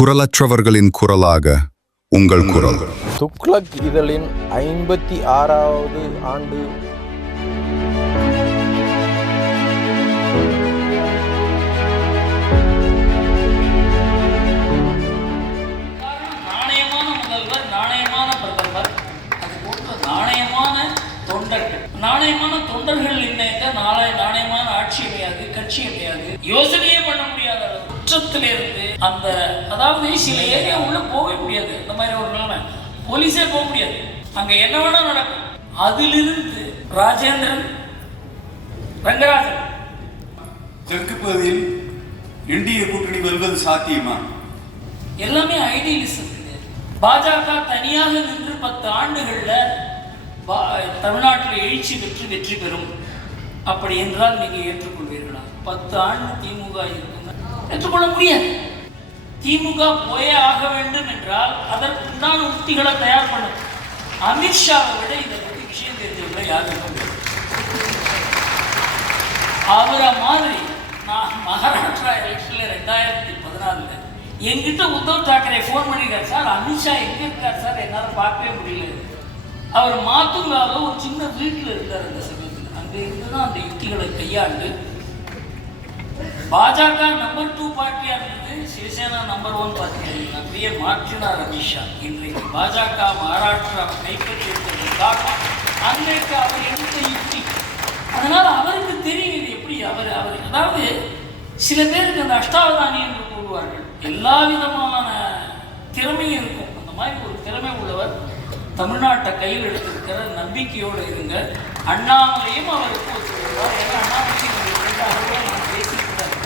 குரலற்றவர்களின் குரலாக உங்கள் குரல். துக்ளக் இதழின் 56வது ஆண்டு நாணயமான முதல்வர், நாணயமான பிரதமர், அது போன்ற நாணயமான தொண்டர்கள். நாணயமான தொண்டர்கள் இல்லைங்க நாணயமான ஆட்சி அமையாது, கட்சி அமையாது, யோசனையே பண்ண முடியாத குற்றத்திலிருந்து அந்த அதாவது சில ஏரியா உள்ள போகவே முடியாது. அந்த மாதிரி ஒரு நிலைமை, போலீஸே போக முடியாது, அங்க என்ன வேணா நடக்கும். அதிலிருந்து ராஜேந்திரன், ரங்கராஜன் தெற்கு பகுதியில் இந்திய கூட்டணி வருவது சாத்தியமா? எல்லாமே ஐடியலிசம். பாஜக தனியாக நின்று 10 ஆண்டுகள்ல தமிழ்நாட்டில் எழுச்சி பெற்று வெற்றி பெறும் அப்படி என்றால் நீங்க ஏற்றுக்கொள்வீர்களா? 10 ஆண்டு திமுக இருக்குங்க, ஏற்றுக்கொள்ள முடியாது. திமுக போயே ஆக வேண்டும் என்றால் அதற்குண்டான உத்திகளை தயார் பண்ணும். அமித்ஷாவை விட இதை பற்றி விஷயம் தெரிஞ்சவங்க யாரும் அவரை மாதிரி. நான் மகாராஷ்டிரா எலெக்ஷன்ல 2014 என்கிட்ட உத்தவ் தாக்கரே ஃபோன் பண்ணியிருக்காரு, சார் அமித்ஷா எங்கே இருக்கார் சார், என்னால் பார்க்கவே முடியல. அவர் மாத்துங்கால ஒரு சின்ன வீட்டில் இருந்தார் அந்த சமயத்தில். அங்கே இருந்து தான் அந்த யுக்திகளை கையாண்டு பாஜக நம்பர் 2 பார்ட்டியா இருந்தது, சிவசேனா நம்பர் 1 பார்ட்டியா இருந்தது. அப்படியே மாற்றினார் அமித்ஷா. இன்றைக்கு பாஜக மகாராஷ்டிராவை கைப்பற்றியிருக்கிறது காரணம் அன்றைக்கு அவர் எடுத்த யுக்தி. அதனால அவருக்கு தெரியும் எப்படி அவர் அதாவது சில பேருக்கு அந்த அஷ்டாவதானி என்று கூறுவார்கள், எல்லா விதமான திறமையும் இருக்கும். அந்த மாதிரி ஒரு திறமை உள்ளவர் தமிழ்நாட்டை கையில் எடுத்திருக்கிற நம்பிக்கையோடு இருங்க. அண்ணாமலையும் அவருக்கு ஒத்துழைப்பார். ஏன்னா அண்ணாமலையும் நான் பேசியிருக்கிறார்.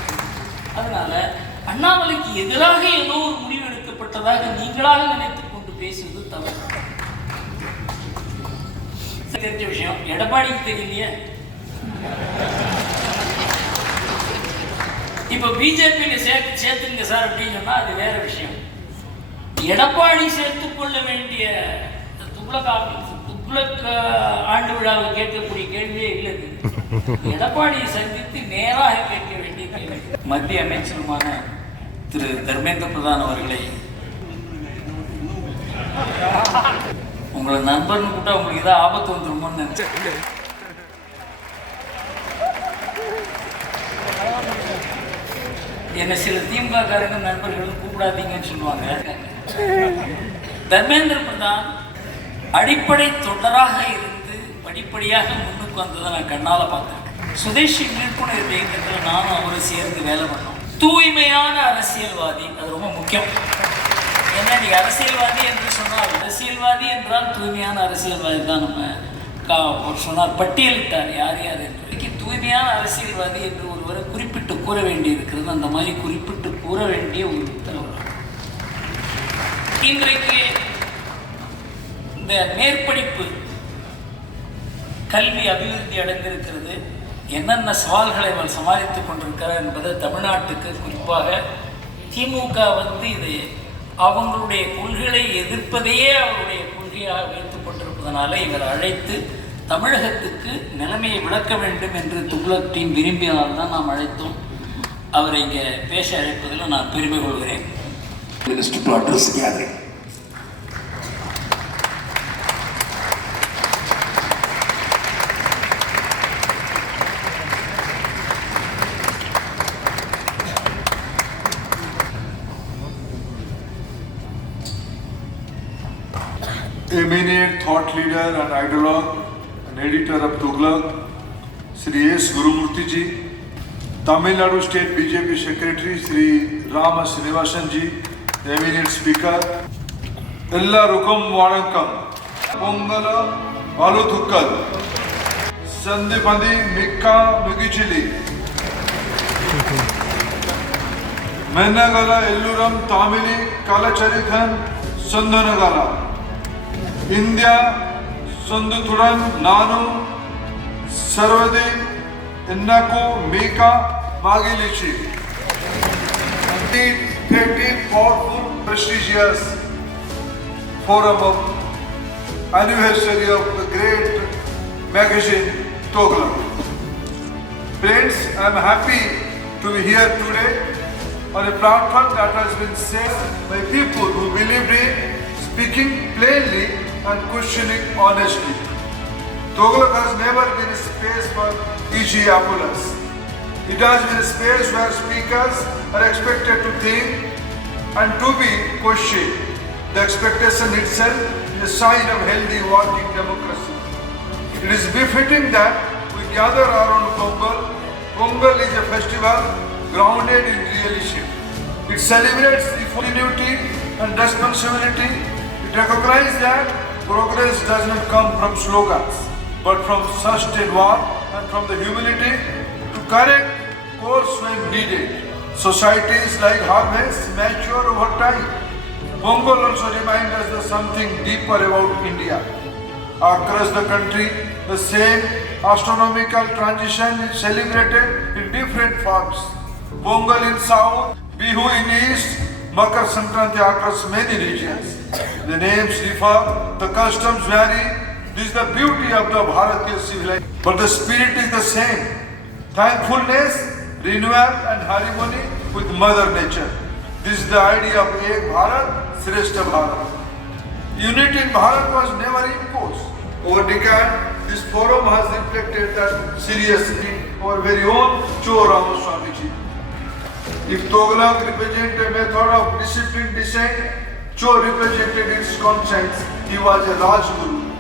அதனால அண்ணாமலைக்கு எதிராக ஏதோ ஒரு முடிவு எடுக்கப்பட்டதாக நீங்களாக நினைத்துக் கொண்டு பேசுவது தவறு. தெரிஞ்ச விஷயம் எடப்பாடிக்கு தெரியலையே. இப்ப பிஜேபி சேர்த்துங்க சார் அப்படின்னு சொன்னா அது வேற விஷயம். எடப்பாடி சேர்த்துக் கொள்ள வேண்டிய துக்ளக் ஆண்டு விழாவில் கேட்கக்கூடிய கேள்வியே இல்லை. எடப்பாடியை சந்தித்து நேராக கேட்க வேண்டிய கேள்வி. மத்திய அமைச்சருமான திரு தர்மேந்திர பிரதான் அவர்களை உங்களை நண்பர்னு கூட்டா உங்களுக்கு ஏதாவது ஆபத்து வந்துருமோன்னு நினைச்சேன். என்ன சில திமுக காரங்க நண்பர்களும் கூப்பிடாதீங்கன்னு சொல்லுவாங்க. தர்மேந்திர பிரதான் அடிப்படை தொண்டராக இருந்து படிப்படியாக முன்னுக்கு வந்ததை நான் கண்ணால் பார்த்தேன். சுதேசி விழிப்புணர்வு இயக்கத்தில் நானும் அவரும் சேர்ந்து வேலை பண்ணோம். தூய்மையான அரசியல்வாதி, அது ரொம்ப முக்கியம். ஏன்னா நீ அரசியல்வாதி என்று சொன்னால், அரசியல்வாதி என்றால் தூய்மையான அரசியல்வாதி தான். நம்ம சொன்னார், பட்டியலிட்டார் யார் யார் என்று. தூய்மையான அரசியல்வாதி என்று ஒருவரை குறிப்பிட்டு கூற வேண்டி இருக்கிறது. அந்த மாதிரி குறிப்பிட்டு கூற வேண்டிய ஒரு உத்தரவு. இன்றைக்கு இந்த மேற்படிப்பு கல்வி அபிவிருத்தி அடைந்திருக்கிறது. என்னென்ன சவால்களை அவர் சமாளித்துக் கொண்டிருக்கிறார் என்பதை தமிழ்நாட்டுக்கு குறிப்பாக திமுக இதை அவங்களுடைய கொள்கைகளை எதிர்ப்பதையே அவருடைய கொள்கையாக வைத்துக் கொண்டிருப்பதனால இவர் அழைத்து தமிழகத்துக்கு நிலைமையை விளக்க வேண்டும் என்று துக்ளக் டீம் விரும்பினால் தான் நாம் அழைத்தோம். அவரை இங்கே பேச அழைப்பதில் நான் பெருமை கொள்கிறேன். Eminent thought leader and ideologue and editor of Tughlaq, Sri S. Gurumurthy ji, Tamil Nadu State BJP Secretary Sri Rama Srinivasan ji, eminent speaker, Ellarukum Vanakkam, Pongala Aluthukal, Sandipandi Mikka Mugichili, Mennagala Elluram Tamili Kalacharikan Sandhanagala, India Sunduturan Nanu Sarvadi Innaku Mika Magilichi. 30 powerful, prestigious forum of anniversary of the great magazine Tughlaq. Friends, I am happy to be here today on a platform that has been set by people who believed in speaking plainly and questioning honestly. Tughlaq has never been a space for Aegiapolis. It has been a space where speakers are expected to think and to be questioned. The expectation itself is a sign of healthy working democracy. It is befitting that we gather around Pongal. Pongal is a festival grounded in reality. It celebrates the continuity and responsibility. It recognizes that progress does not come from slogans, but from sustained work and from the humility to correct course when needed. Societies like harvest mature over time. Pongal also reminds us of something deeper about India. Across the country, the same astronomical transition is celebrated in different forms. Pongal in south, Bihu in east, Makar Sankranti across many regions. The names differ, the customs vary. This is the beauty of the Bharatiya civilization. But the spirit is the same. Thankfulness, renewal and harmony with Mother Nature. This is the idea of Ek Bharat, Shrestha Bharat. Unity in Bharat was never imposed. Over decades, this forum has reflected that seriously. Our very own Cho Ramaswamiji. If Tughlaq represented a method of disciplined dissent, Cho represented its conscience. He was a Rajguru.